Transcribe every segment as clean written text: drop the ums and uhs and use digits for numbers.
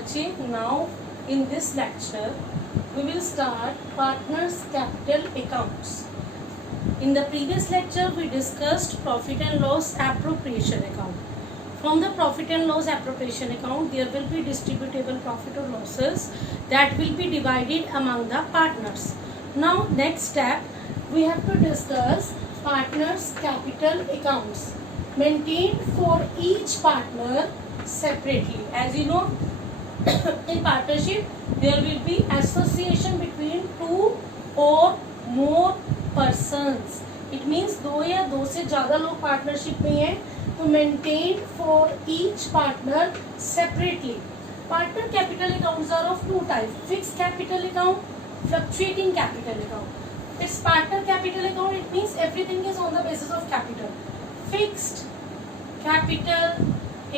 बच्चे, now in this lecture we will start partners capital accounts. In the previous lecture we discussed profit and loss appropriation account. From the profit and loss appropriation account there will be distributable profit or losses that will be divided among the partners. Now next step we have to discuss partners capital accounts maintained for each partner separately. As you know, in partnership there will be association between two or more persons. It means दो या दो से ज़्यादा लोग partnership में हैं तो maintained for each partner separately. Partner capital accounts are of two types: fixed capital account, fluctuating capital account. It's partner capital account. It means everything is on the basis of capital. Fixed capital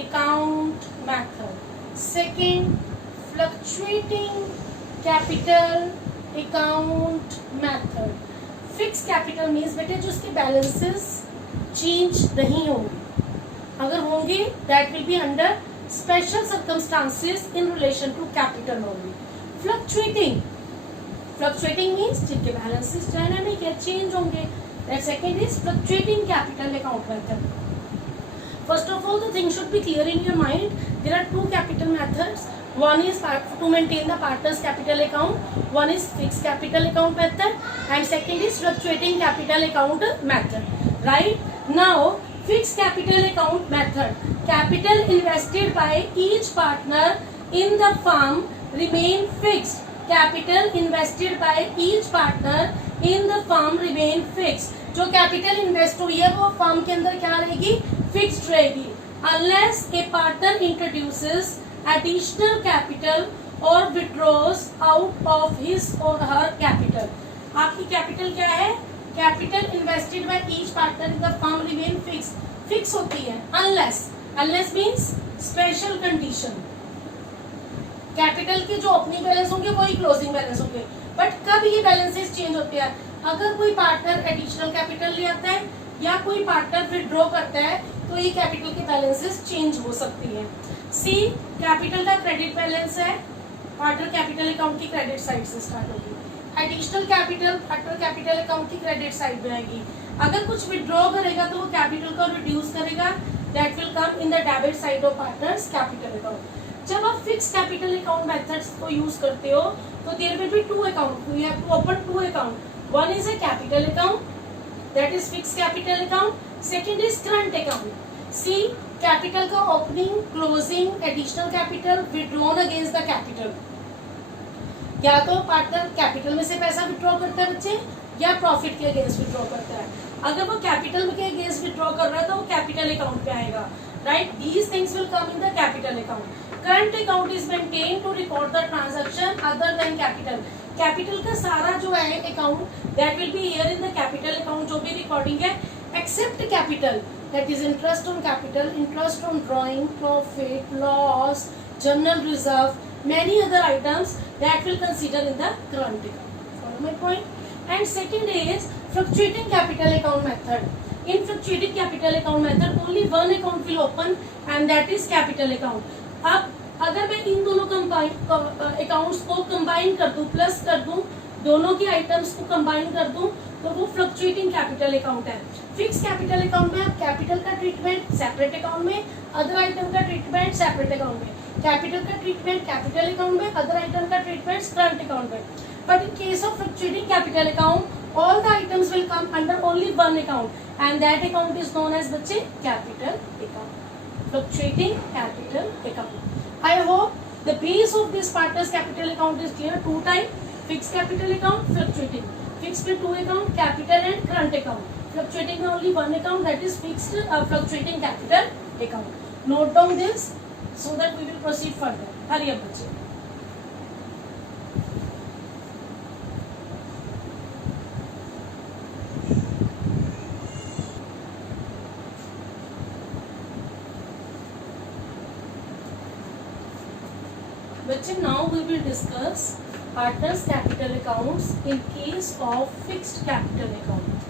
account method. Second, fluctuating capital account method. Fixed capital means बेटे जो उसके balances change नहीं होंगे, अगर होंगे that will be under special circumstances in relation to capital only. Fluctuating means जिनके balances dynamic है, change होंगे. That second is fluctuating capital account method. First of all, the thing should be clear in your mind. There are two capital methods. One is to maintain the partner's capital account. One is fixed capital account method, and second is fluctuating capital account method. Right? Now, fixed capital account method. Capital invested by each partner in the firm remain fixed. Capital invested by each partner in the firm remain fixed. जो capital invest हुई है वो firm के अंदर क्या रहेगी? Fixed रहेगी. Unless a partner introduces additional capital or withdraws out of his or her capital. आपकी capital क्या है? Capital invested by each partner in the firm remain fixed. Fix होती है. Unless means special condition. Capital के जो opening balance होंगे वही closing balance होंगे, बट कब ये बैलेंसेस चेंज होते हैं? अगर कोई पार्टनर एडिशनल कैपिटल ले आता है या कोई पार्टनर विथड्रॉ करता है तो ये कैपिटल के बैलेंसेस चेंज हो सकती है. सी, कैपिटल का क्रेडिट बैलेंस है, पार्टनर कैपिटल अकाउंट की क्रेडिट साइड से स्टार्ट होगी. Additional capital partner capital account की क्रेडिट साइड में आएगी. अगर कुछ विथड्रॉ करेगा तो वो कैपिटल को रिड्यूस करेगा, that will come in the debit side of partners capital account. जब आप फिक्स कैपिटल अकाउंट मेथड्स को यूज करते हो तो there will be two account. You have to open two account. One is a capital account, that is fix capital account. Second is current account. See, capital का opening, closing, additional capital, withdrawn against the capital. या तो partner capital में से पैसा withdraw करता है बच्चे, या प्रॉफिट के अगेंस्ट विथड्रॉ करता है. अगर वो कैपिटल के अगेंस्ट विथड्रॉ कर रहा है तो वो कैपिटल अकाउंट पे आएगा. Right? These things will come in the capital account. Current account is maintain to record the transaction other than capital. Capital का सारा जो है account that will be here in the capital account, जो भी recording है, except capital, that is interest on capital, interest on drawing, profit, loss, general reserve, many other items that will consider in the current account. Follow my point? And second is fluctuating capital account method. In fluctuating capital account method only one account will open and that is capital account. अब अगर मैं इन दोनों accounts को combine कर दूं, plus कर दूं, दोनों की आइटम्स को कंबाइन कर दूं तो वो फ्लक्चुएटिंग कैपिटल अकाउंट है. फिक्स कैपिटल अकाउंट में आप कैपिटल का ट्रीटमेंट सेपरेट अकाउंट में, अदर आइटम का ट्रीटमेंट सेपरेट अकाउंट में. कैपिटल का ट्रीटमेंट कैपिटल अकाउंट में, अदर आइटम का ट्रीटमेंट करंट अकाउंट में. But in case of fluctuating capital account all the items will come under only one account and that account is known as बच्चे capital account. Fluctuating capital account. I hope the base of this partners capital account is clear. Two type: fixed capital account, fluctuating. Fixed में two account, capital and current account. Fluctuating में only one account, that is fixed fluctuating capital account. Note down this so that we will proceed further. Hurry up बच्चे. बच्चे, now we will discuss partners capital accounts in case of fixed capital account.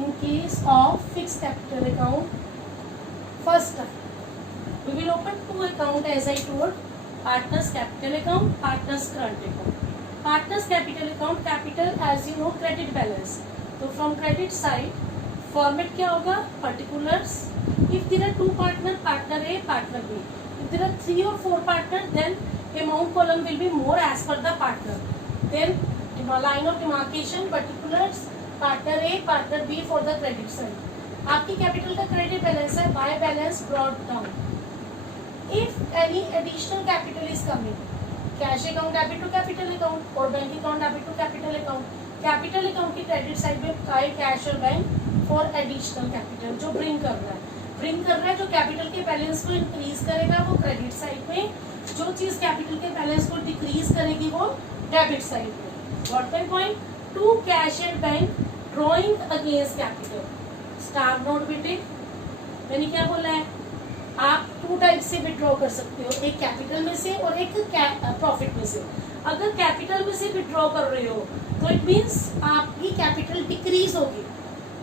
In case of fixed capital account, first we will open two account as I told. partners capital account, partners current account. Partners capital account, capital as you know credit balance. तो from credit side format क्या होगा? Particulars. If there are two partner, partner A, partner B. If there are 3 or 4 partners, then amount column will be more as per the partner. Then line of demarcation, particulars, partner A, partner B for the credit side. आपकी capital का credit balance है, bye balance brought down. If any additional capital is coming, cash account debit to capital account और bank account debit to capital account. Capital account की credit side में काय cash और bank for additional capital जो bring कर रहा है जो कैपिटल के बैलेंस को इंक्रीज करेगा वो क्रेडिट साइड में, जो चीज कैपिटल के बैलेंस को डिक्रीज करेगी वो डेबिट साइड में. What my point? To cash and bank drawing against capital. Star note बेटे, मैंने क्या बोला है? आप 2 टाइप से विड्रॉ कर सकते हो, एक कैपिटल में से और एक प्रॉफिट में से. अगर कैपिटल में से विड्रॉ कर रहे हो तो इट मींस आपकी कैपिटल डिक्रीज होगी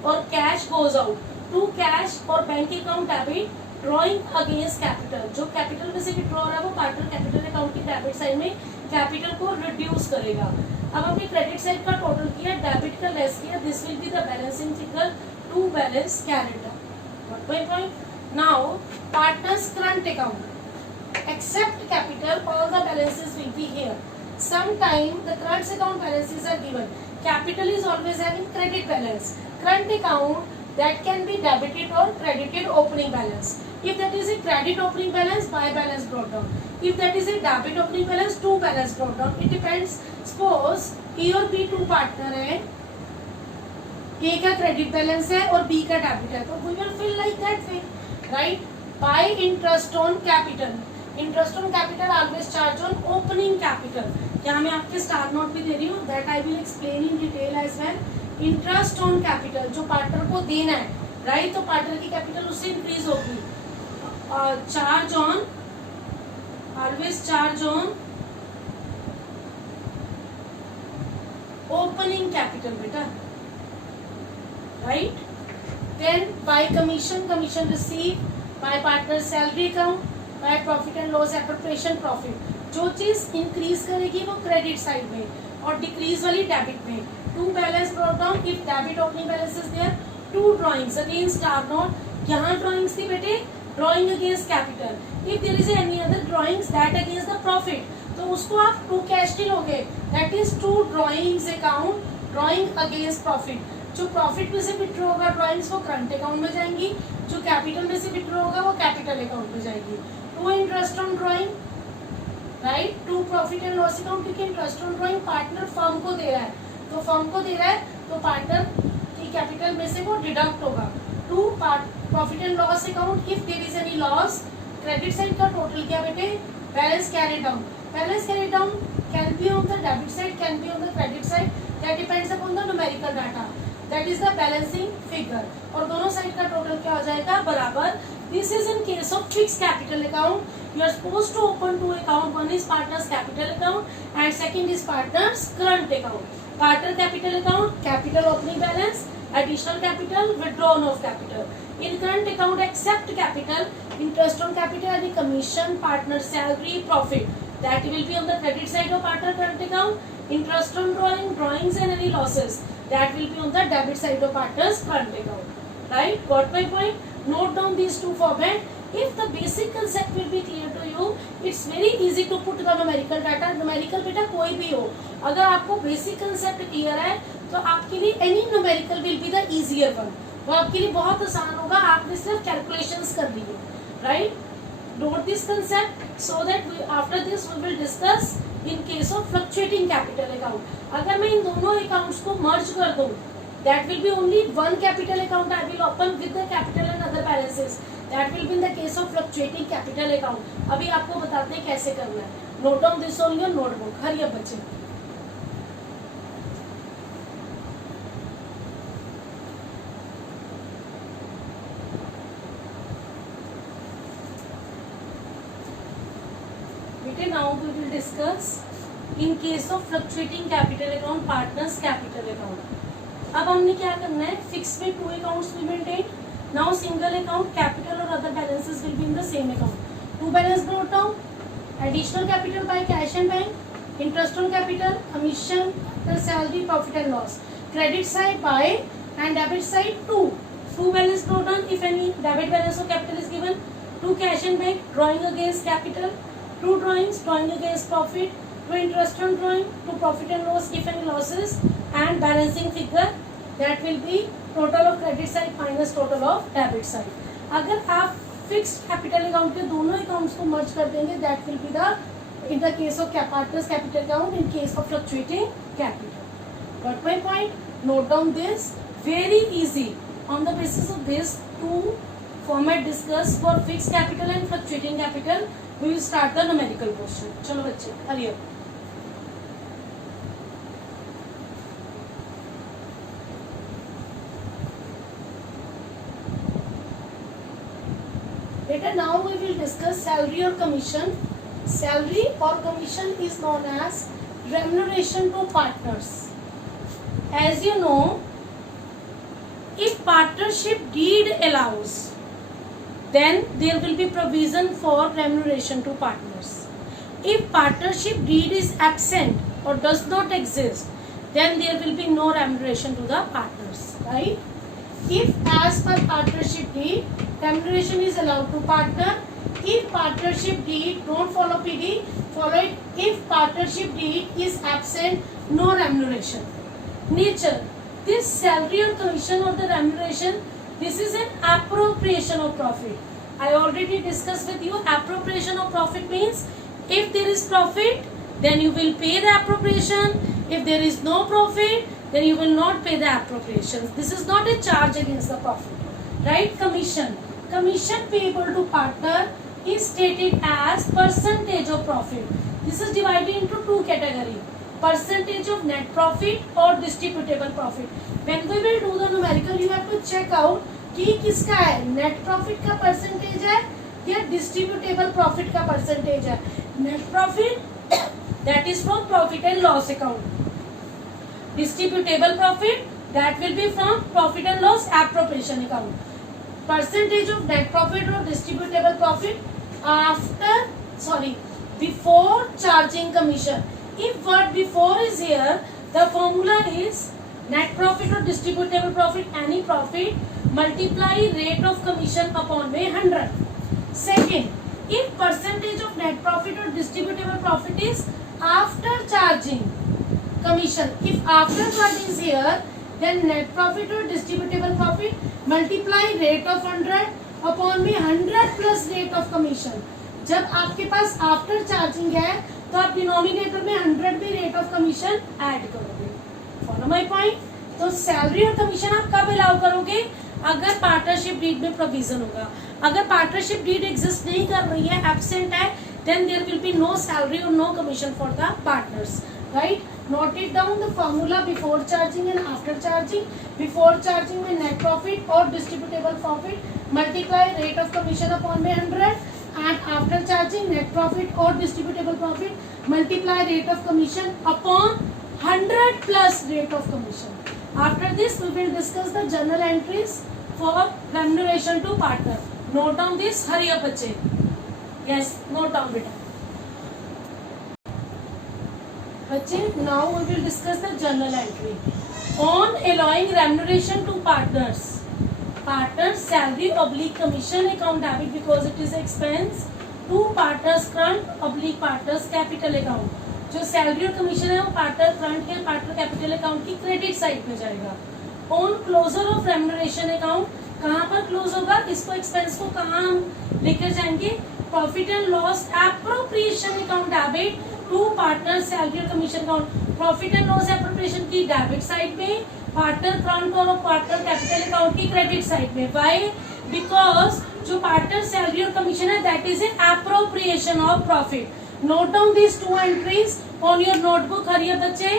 और cash goes out. To cash और bank account debit drawing against capital. जो कैपिटल में से विड्रॉ हो रहा है वो पार्टनर कैपिटल अकाउंट की डेबिट साइड में कैपिटल को रिड्यूस करेगा. अब आपने क्रेडिट साइड का टोटल किया, डेबिट का लेस किया, this will be the balancing figure to balance carried out. What my point? Now, partners current account, except capital, all the balances will be here. Sometime the current account balances are given. Capital is always having credit balance. Current account that can be debited or credited opening balance. If that is a credit opening balance, by balance brought down. If that is a debit opening balance, to balance brought down. It depends. Suppose A और B 2 partner है. A का credit balance है और B का debit है, तो we will feel like that way. Right? By interest on capital. Interest on capital always charge on opening capital. यहाँ मैं आपके स्टार नोट भी दे रही हूँ. That I will explain in detail as well. Interest on capital जो partner को देना है, राइट? तो पार्टनर की कैपिटल उससे इंक्रीज होगी. Charge on, always charge on opening capital बेटा, right? Then by commission received, by partner salary account, by profit and loss appropriation profit. जो चीज इंक्रीज करेगी वो क्रेडिट साइड में और डिक्रीज वाली डेबिट में. To balance brought down. If debit opening balance is there, to drawings against star note. यहाँ drawings थी बेटे, drawing against capital. If there is any other drawings that against the profit, तो उसको आप to cash लोगे. That is to drawings account drawing against profit. जो profit में से विड्रॉ होगा ड्रॉइंग्स वो करंट अकाउंट में जाएंगी, जो कैपिटल में से विड्रॉ होगा वो कैपिटल अकाउंट में जाएगी. To interest on drawing, right? To profit and loss account, क्योंकि interest on drawing partner firm को दे रहा है, तो फर्म को दे रहा है तो पार्टनर की कैपिटल में से वो डिडक्ट होगा. To profit and loss account. If there is any loss, credit side का टोटल क्या बेटे? Balance carried down. Balance carried down can be on the debit side, can be on the credit side. That depends upon the numerical data. That is the balancing figure. और दोनों side का total क्या हो जाएगा? बराबर. This is in case of fixed capital account. You are supposed to open 2 account. One is partner's capital account and second is partner's current account. Partner capital account, capital opening balance, additional capital, withdrawn of capital. In current account, except capital, interest on capital, any commission, partner salary, profit. That will be on the credit side of partner current account. Interest on drawings and any losses. That will be on the debit side of partner's current account. Right? Got my point? Note down these two format. If the basic concept will be clear to you, it's very easy to put the numerical data. Numerical बेटा कोई भी हो, अगर आपको basic concept clear है तो आपके लिए any numerical will be the easier one. वो आपके लिए बहुत आसान होगा, आपने सिर्फ calculations कर ली है. Right? Note this concept so that after this we will discuss in case of fluctuating capital account. अगर मैं इन दोनों accounts को merge कर दूँ, that will be only one capital account I will open with the capital and other balances. That will be in the case of fluctuating capital account. अभी आपको बताते हैं कैसे करना है. Note down this on your notebook. हरिया बच्चे. बेटे now we will discuss in case of fluctuating capital account, partners capital account. अब हमने क्या करना है? फिक्स में 2 accounts will maintain. Now single account, capital और other balances will be in the same account. 2 balance brought down, Additional capital by cash and bank, interest on capital, commission, the salary, profit and loss. Credit side by and debit side two. Two balance note on if any debit balance of capital is given. Two cash and bank, drawing against capital. Two drawings, drawing against profit. Two interest on drawing, two profit and loss if any losses, and balancing figure that will be total of credit side minus total of debit side. अगर आप fixed capital account के दोनों accounts को मर्ज कर देंगे, that will be the in the case of partners capital account, in case of fluctuating capital. Got my point? Note down this. Very easy. On the basis of this two format discussed for fixed capital and fluctuating capital, we will start the numerical portion. चलो बच्चे, hurry up. Later now we will discuss salary or commission. Salary or commission is known as remuneration to partners. As you know, if partnership deed allows, then there will be provision for remuneration to partners. If partnership deed is absent or does not exist, then there will be no remuneration to the partners, right? If as per partnership deed, remuneration is allowed to partner. If partnership deed don't follow PD, follow it. If partnership deed is absent, no remuneration. Nature, this salary or commission or the remuneration, this is an appropriation of profit. I already discussed with you, appropriation of profit means if there is profit, then you will pay the appropriation. If there is no profit, then you will not pay the appropriations. This is not a charge against the profit, right? Commission payable to partner is stated as percentage of profit. This is divided into two categories: percentage of net profit or distributable profit. When we will do the numerical, you have to check out कि किसका है, net profit का percentage है या distributable profit का percentage है. Net profit that is from profit and loss account. Distributable profit that will be from profit and loss appropriation account. Percentage of net profit or distributable profit before charging commission. If word before is here, the formula is net profit or distributable profit, any profit, multiply rate of commission upon 100. Second, if percentage of net profit or distributable profit is after charging commission, if after charging is here, then net profit or distributable profit multiply rate of 100 upon 100 plus rate of commission. जब आपके पास after charging है तो आप denominator में 100 भी rate of commission add करोगे. Follow my point. तो salary और कमीशन आप कब अलाउ करोगे? अगर पार्टनरशिप डीड में प्रोविजन होगा. अगर पार्टनरशिप डीड एग्जिस्ट नहीं कर रही है, एब्सेंट है, then there will be no salary और no commission for the partners, right? Note it down the formula before charging and after charging. Before charging में net profit or distributable profit multiply rate of commission upon 100, and after charging net profit or distributable profit multiply rate of commission upon 100 plus rate of commission. After this we will discuss the journal entries for remuneration to partner. Note down this. Hurry up बच्चे. Yes, note down बेटा. बच्चे, now we will discuss the journal entry on allowing remuneration to partners. Partners salary oblique commission account debit because it is expense to partners front oblique partners capital account. जो salary और commission है वो partner front या partner capital account की credit side में जाएगा. On closure of remuneration account, कहाँ पर क्लोज होगा, इसको एक्सपेंस को कहाँ हम लेकर जाएंगे? Profit and loss appropriation account debit to partner salary और commission account. Profit and loss appropriation की डेबिट साइड में, पार्टनर फ्रंट और पार्टनर कैपिटल अकाउंट की क्रेडिट साइड में. व्हाई? बिकॉज जो पार्टनर सैलरी और कमीशन है that is an appropriation of profit. Note down these two entries on your notebook. हरिया बच्चे.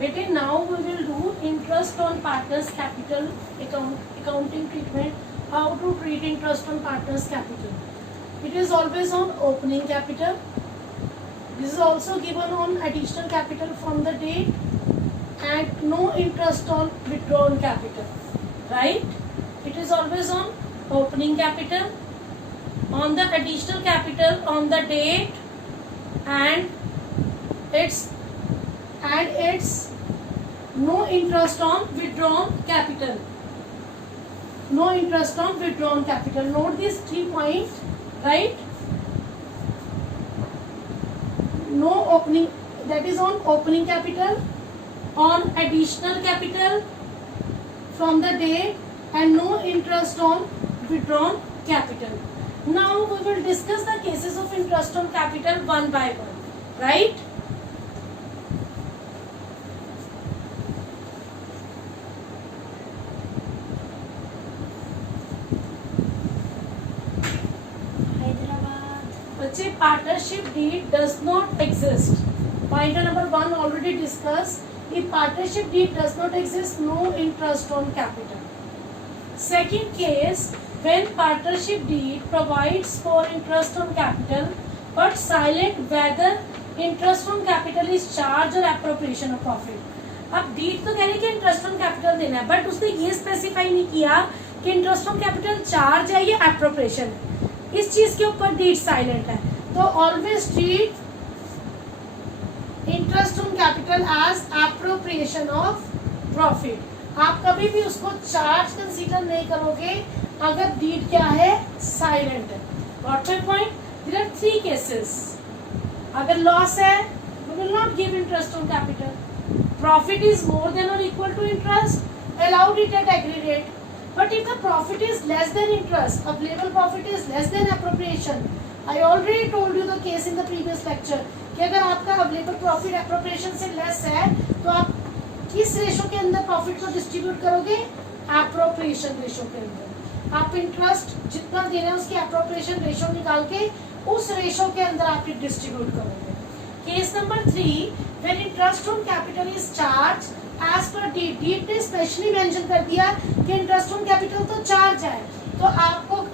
बेटे, now we will do interest on partners capital accounting treatment. How to treat interest on partners capital? It is always on opening capital. This is also given on additional capital from the date, and no interest on withdrawn capital. Right? It is always on opening capital. on the additional capital on the date and it's no interest on withdrawn capital. No interest on withdrawn capital. Note these 3 points, right? No opening, that is on opening capital, on additional capital from the date, and no interest on withdrawn capital. Now we will discuss the cases of interest on capital one by one, right? बच्चे partnership deed does not exist. Point number 1 already discussed. If partnership deed does not exist, no interest on capital. Second case, when partnership deed provides for interest on capital but silent whether interest on capital is charge or appropriation of profit. अब deed तो कह रही है कि interest on capital देना है, but उसने ये स्पेसिफाई नहीं किया कि इंटरेस्ट ऑन कैपिटल चार्ज है या एप्रोप्रिएशन है. इस चीज के ऊपर डीड साइलेंट है. तो always treat interest on capital as appropriation of profit. आप कभी भी उसको चार्ज कंसीडर नहीं करोगे अगर डीड क्या है, साइलेंट है. Got my point? There are 3 cases. अगर लॉस है, we will not give interest on capital. Profit is more than और equal to interest, allowed it at agri rate. But if the profit is less than interest, available profit is less than appropriation. I already told you the case in the previous lecture कि अगर आपका available profit appropriation से less है तो आप किस ratio के अंदर प्रॉफिट को डिस्ट्रीब्यूट करोगे? एप्रोप्रिएशन रेशो के अंदर. आप इंटरेस्ट जितना दे रहे हैं उसकी एप्रोप्रिएशन रेशो निकाल के उस रेशो के अंदर आप डिस्ट्रीब्यूट करोगे. Case number 3, when interest on capital is charged as per deed. Deed ने स्पेशली मेंशन कर दिया कि इंटरेस्ट ऑन कैपिटल तो चार्ज है, तो आपको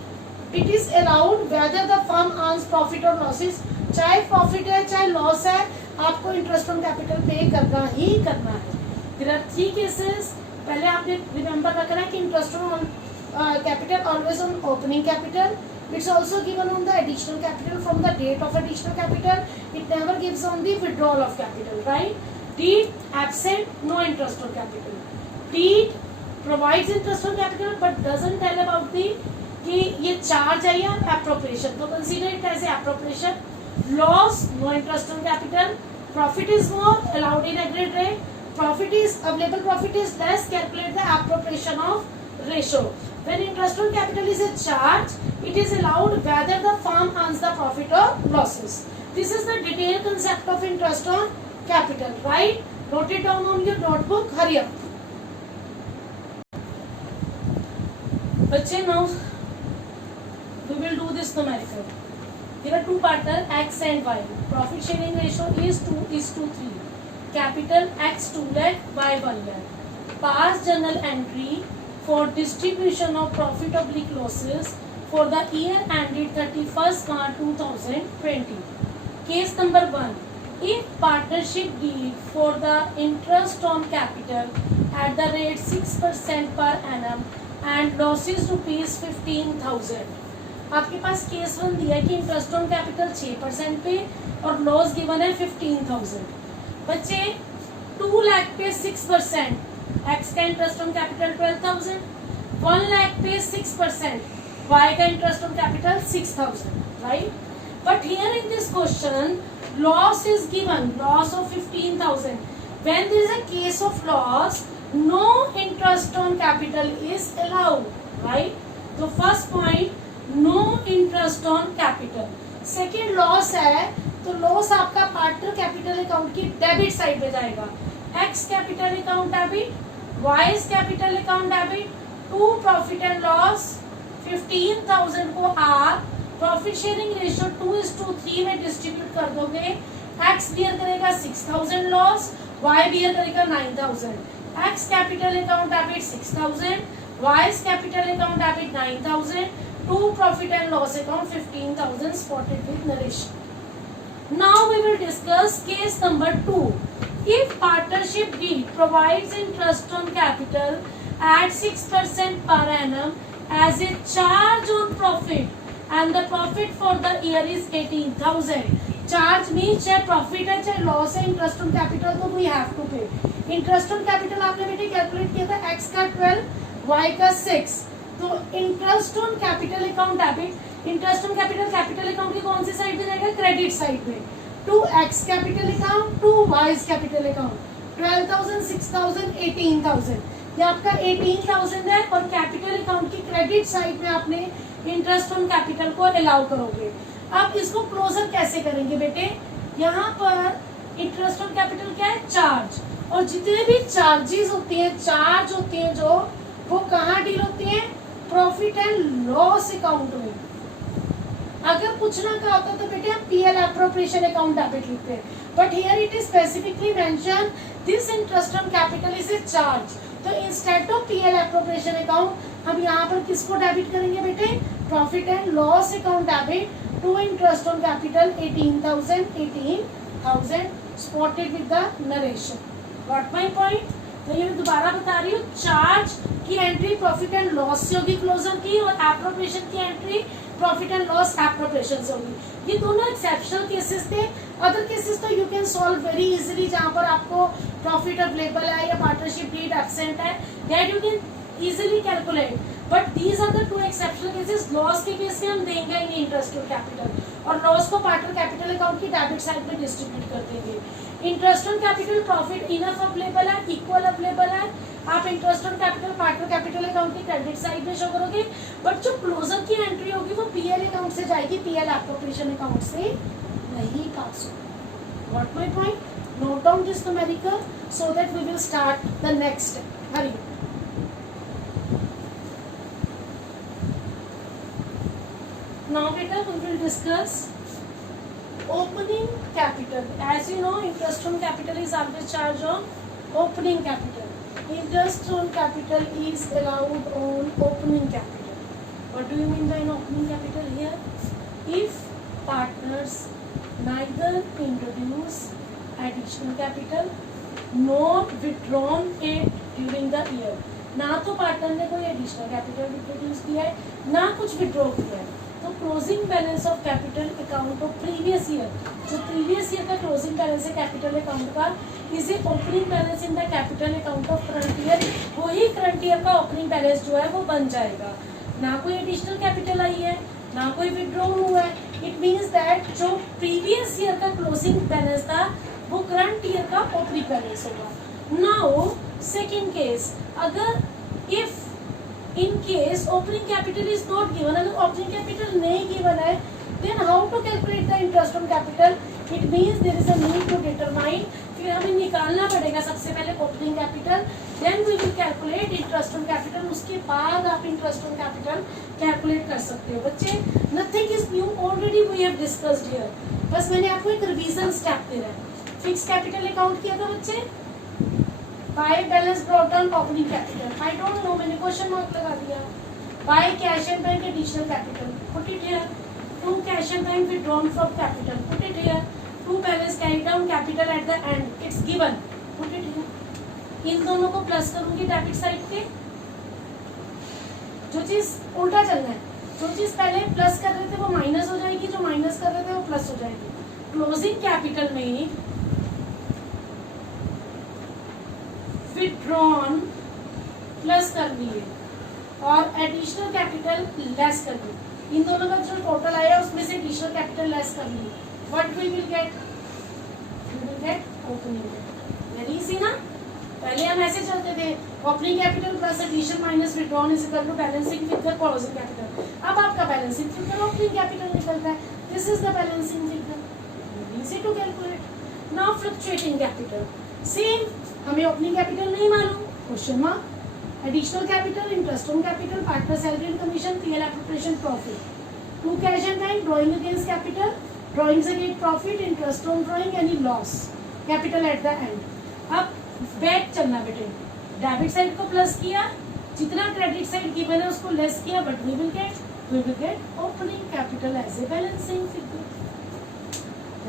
it is allowed whether the firm earns profit और लॉसेस. चाहे प्रॉफिट है चाहे लॉस है, आपको इंटरेस्ट ऑन कैपिटल पे करना ही करना है. There are 3 cases. पहले आपने रिमेंबर रखना है कि interest on capital always on opening capital. It's also given on the additional capital from the date of additional capital. It never gives on the withdrawal of capital, right? Deed absent, no interest on capital. Deed provides interest on capital but doesn't tell about the कि ये charge है या appropriation. तो consider it as a appropriation. Loss, no interest on capital. Profit is more, allowed in agreed rate. Profit is available, profit is less. Calculate the appropriation of ratio. When interest on capital is a charge, it is allowed whether the firm earns the profit or losses. This is the detailed concept of interest on capital, right? Note it down on your notebook. Hurry up. बच्चे, now we will do this numerical. There are 2 partners, X and Y. Profit sharing ratio is 2:3. Capital X 2 lakh, Y 1 lakh. Pass journal entry for distribution of profit oblique losses for the year ended 31st March 2020. Case number 1. If partnership deed for the interest on capital at the rate 6% per annum and losses rupees 15,000. आपके पास case 1 दिया है कि interest on capital 6% पे और loss given है 15,000. बच्चे 2 लाख पे 6%, x का इंटरेस्ट ऑन कैपिटल 12,000. 1 लाख पे 6%, वाई का interest on capital 6,000, right? But here in this question loss is given, loss of 15,000. When there is a case of loss, no interest on capital is allowed, right? तो first point, no interest on capital. Second, loss है तो loss आपका partner capital account की debit side पे जाएगा. X capital account debit, Y's capital account debit. To profit and loss 15,000 को आप profit sharing ratio 2:3 में डिस्ट्रीब्यूट कर दोगे. एक्स बियर करेगा 6,000 लॉस, वाई बियर करेगा 9,000. X capital account debit 6,000, Y's capital account debit 9,000. To profit and loss account 15,000 spotted with narration. Now we will discuss case number 2. If partnership deed provides interest on capital at 6% per annum as a charge on profit and the profit for the year is 18,000. Charge mean चाहे profit है चाहे loss है, interest on capital तो we have to पे. Interest on capital आपने बेटे calculate किया था, x का 12, y का 6. तो interest on capital account debit, interest on capital capital account की कौन सी साइड पे जाएगा, क्रेडिट साइड पे. To x capital account, to y capital account. 12,000, 6,000, 18,000. ये आपका 18,000 है और कैपिटल अकाउंट की क्रेडिट साइड में आपने इंटरेस्ट ऑन कैपिटल को अलाउ करोगे. अब इसको क्लोजर कैसे करेंगे बेटे, यहाँ पर इंटरेस्ट ऑन कैपिटल क्या है, चार्ज. और जितने भी चार्जेस होती हैं, चार्ज होती हैं जो, वो कहाँ डील होती हैं, प्रॉफिट एंड लॉस अकाउंट में. अगर पूछना का होता तो बेटे हम पीएल एप्रोप्रिएशन अकाउंट डेबिट लिखते हैं, but here it is specifically mention this interest on capital is a charge. तो instead of PL appropriation account हम यहाँ पर किसको डेबिट करेंगे बेटे, profit and loss account debit to interest on capital 18,000 spotted with the narration. Got my point. तो ये मैं दोबारा बता रही हूँ, चार्ज की एंट्री प्रॉफिट एंड लॉस से होगी क्लोजर की, और एप्रोप्रिएशन की entry profit and loss appropriation से होगी. ये दोनों एक्सेप्शनल केसेस थे. अदर केसेस तो you can solve very easily, जहाँ पर आपको प्रॉफिट अवेलेबल है या पार्टनरशिप डीड एब्सेंट है, that you can easily calculate. But these are the two exceptional cases. Loss के केस में हम देंगे ही नहीं इंटरेस्ट ऑन कैपिटल, और लॉस को पार्टनर कैपिटल अकाउंट की डेबिट साइड में डिस्ट्रीब्यूट कर देंगे. Interest on capital profit enough available है, इक्वल अवेलेबल है, आप interest on capital partner capital account की क्रेडिट साइड में शो करोगे. बट जो क्लोजर की एंट्री होगी वो पीएल अकाउंट से जाएगी, पीएल एप्रोप्रिएशन अकाउंट से नहीं पास होगी. What my point. Note down this numerical so that we will start the next step. हरी. Now beta we will discuss opening capital. As you know, interest on capital is always charged on opening capital. Interest on capital is allowed on opening capital. What do you mean by opening capital here? If partners neither introduce additional capital nor withdrawn it during the year. ना तो partner ने कोई additional capital introduce किया है, ना कुछ withdraw किया है. तो closing balance of capital account of previous year, जो प्रीवियस ईयर का क्लोजिंग बैलेंस है कैपिटल अकाउंट का, is a opening balance in the capital account of current year. वही करंट ईयर का ओपनिंग बैलेंस जो है वो बन जाएगा. ना कोई एडिशनल कैपिटल आई है, ना कोई विड्रॉ हुआ है. इट मीन्स दैट जो प्रीवियस ईयर का क्लोजिंग बैलेंस था वो करंट ईयर का ओपनिंग बैलेंस होगा. नाउ सेकेंड केस, अगर if in case opening capital is not given, अगर opening capital नहीं given है, then how to calculate the interest on capital? It means there is a need to determine. फिर हमें निकालना पड़ेगा सबसे पहले opening capital, then we will calculate interest on capital. उसके बाद आप interest on capital calculate कर सकते हो. बच्चे nothing is new, already we have discussed here. बस मैंने आपको एक revision step दे रहा है. Fixed capital account किया था बच्चे, by balance brought on opening capital. I don't know, मैंने क्वेश्चन मार्क लगा दिया. By cash and bank additional capital, put it here. To cash and bank withdrawn from capital, put it here. To balance carry down capital at the end, it's given, put it here. इन दोनों को plus करूंगी debit side पे. जो चीज उल्टा चलना है, जो चीज पहले प्लस कर रहे थे वो माइनस हो जाएगी, जो माइनस कर रहे थे वो प्लस हो जाएगी. क्लोजिंग कैपिटल में विथड्रॉन प्लस कर दिए और एडिशनल कैपिटल लेस कर दी. इन दोनों का जो टोटल आया उसमें से एडिशनल कैपिटल लेस कर ली. What we will get, we will get opening. Very easy ना. पहले हम ऐसे चलते थे, opening capital plus addition minus withdrawn is equal to balancing figure closing capital. अब आपका बैलेंसिंग फिगर ओपनिंग कैपिटल निकलता है. This is the balancing figure. Very easy to calculate. Now fluctuating capital, same. हमें ओपनिंग कैपिटल नहीं मालूम, question mark. Additional capital, interest on capital, partner salary and commission, PL appropriation, profit. To cash and bank, drawing against capital, drawings against profit, interest on drawing, any loss, capital at the end. अब back चलना बेटे, debit side को plus किया, जितना credit side given है उसको less किया, but we will get opening capital as a balancing figure.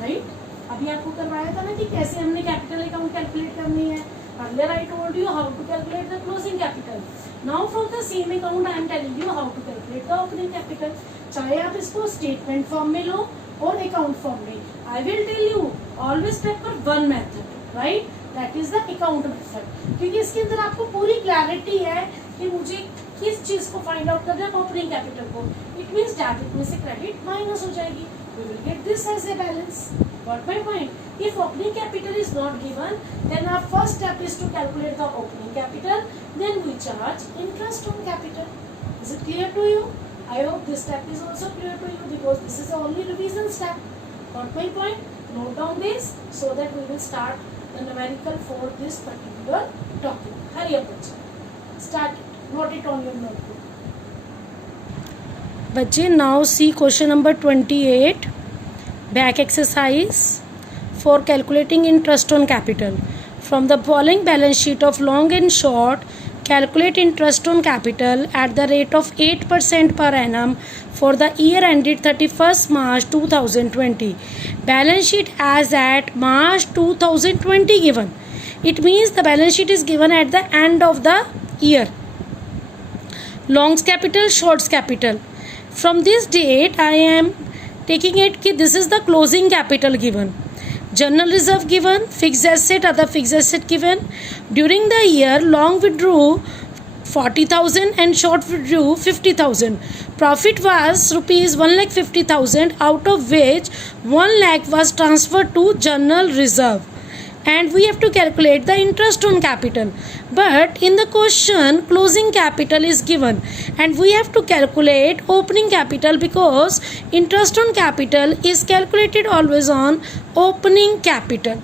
Right. अभी आपको करवाया था ना कि कैसे हमने कैपिटल अकाउंट कैलकुलेट करनी है. Earlier I told you how to calculate the closing capital. Now from the same account I am telling you how to calculate the opening capital. चाहे आप इसको statement form में लो और account form में. I will tell you always prefer one method, right? That is the account method. क्योंकि इसके अंदर आपको पूरी clarity है कि मुझे किस चीज को फाइंड आउट करना है ओपनिंग कैपिटल को. इट मींस डेबिट में से क्रेडिट माइनस हो जाएगी. We will get this as a balance. Got my point? If opening capital is not given, then our first step is to calculate the opening capital. Then we charge interest on capital. Is it clear to you? I hope this step is also clear to you because this is the only revision step. Got my point? Note down this so that we will start the numerical for this particular topic. Hurry up, bachcha. Start it. Note it on your notebook. बच्चे now see question number 28 back exercise for calculating interest on capital. From the following balance sheet of long and short, calculate interest on capital at the rate of 8% per annum for the year ended 31st March 2020. Balance sheet as at March 2020 given. It means the balance sheet is given at the end of the year. Long's capital, short's capital. From this date I am taking it कि this is the closing capital given. General reserve given, fixed asset, other fixed asset given. During the year, long withdrew 40,000 and short withdrew 50,000. Profit was rupees 1,50,000, out of which 1 lakh was transferred to general reserve. And we have to calculate the interest on capital. But in the question, closing capital is given and we have to calculate opening capital because interest on capital is calculated always on opening capital.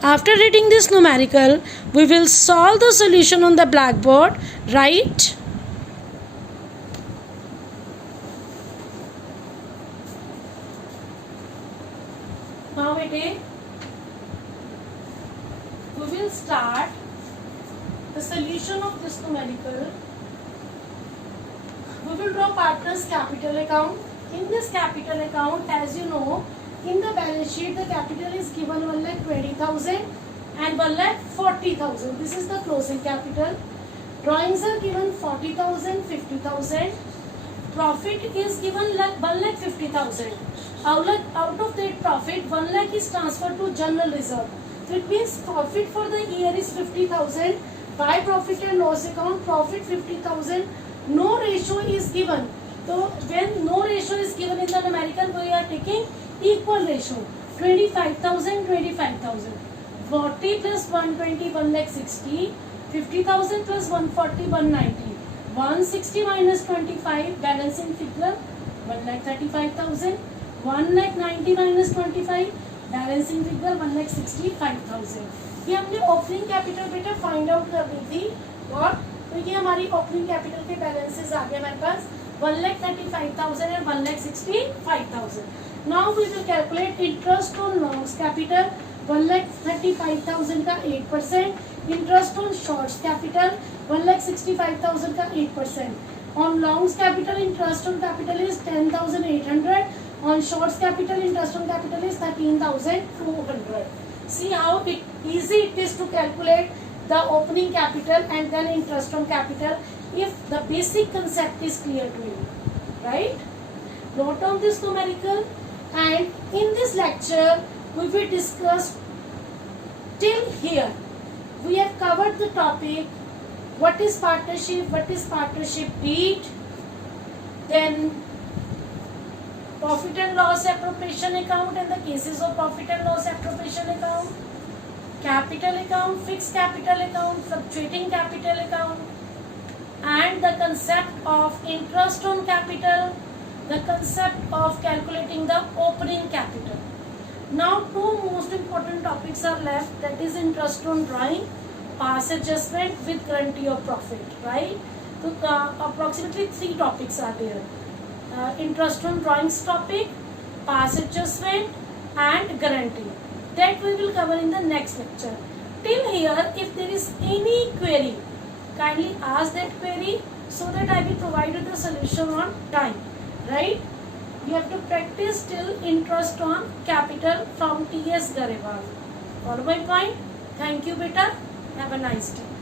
After reading this numerical, we will solve the solution on the blackboard, right? Now we will start the solution of this numerical. We will draw partner's capital account. In this capital account, as you know, in the balance sheet the capital is given 1,20,000 and 1,40,000. This is the closing capital. Drawings are given 40,000, 50,000. Profit is given like 1,50,000. Out of that profit, 1 lakh is transferred to general reserve. So it means profit for the year is 50,000. By profit and loss account, profit 50,000. No ratio is given. So when no ratio is given in the numerical, we are taking equal ratio. 25,000, 25,000. 40 plus 120, 1,60,000. 50,000 plus 140, 190. 160 minus 25, balancing figure 1,35,000. 1,90,000 minus 25, balancing figure 1,65,000. ये हमने opening capital बेटा find out करनी थी और तो ये हमारी opening capital के बैलेंसेस आ गए हमारे पास 1,35,000 and 1,65,000. Now we will calculate interest on longs capital. 1,35,000 का 8%. इंटरेस्ट ऑन शॉर्ट्स कैपिटल 1,65,000 का 8%. On longs capital interest on capital is 10,800. On shorts capital, interest on capital is 13,200. See how easy it is to calculate the opening capital and then interest on capital if the basic concept is clear to you, right? Note down this numerical, and in this lecture we will discuss till here. We have covered the topic: what is partnership, what is partnership deed, then profit and loss appropriation account and the cases of profit and loss appropriation account, capital account, fixed capital account, fluctuating capital account, and the concept of interest on capital, the concept of calculating the opening capital. Now two most important topics are left, that is interest on drawing, pass adjustment with guarantee of profit, right? So approximately 3 topics are there. Interest on drawings topic, pass adjustment and guarantee. That we will cover in the next lecture. Till here, if there is any query, kindly ask that query so that I will provide you the solution on time. Right? You have to practice till interest on capital from T.S. Garewal. Follow my point? Thank you, beta. Have a nice day.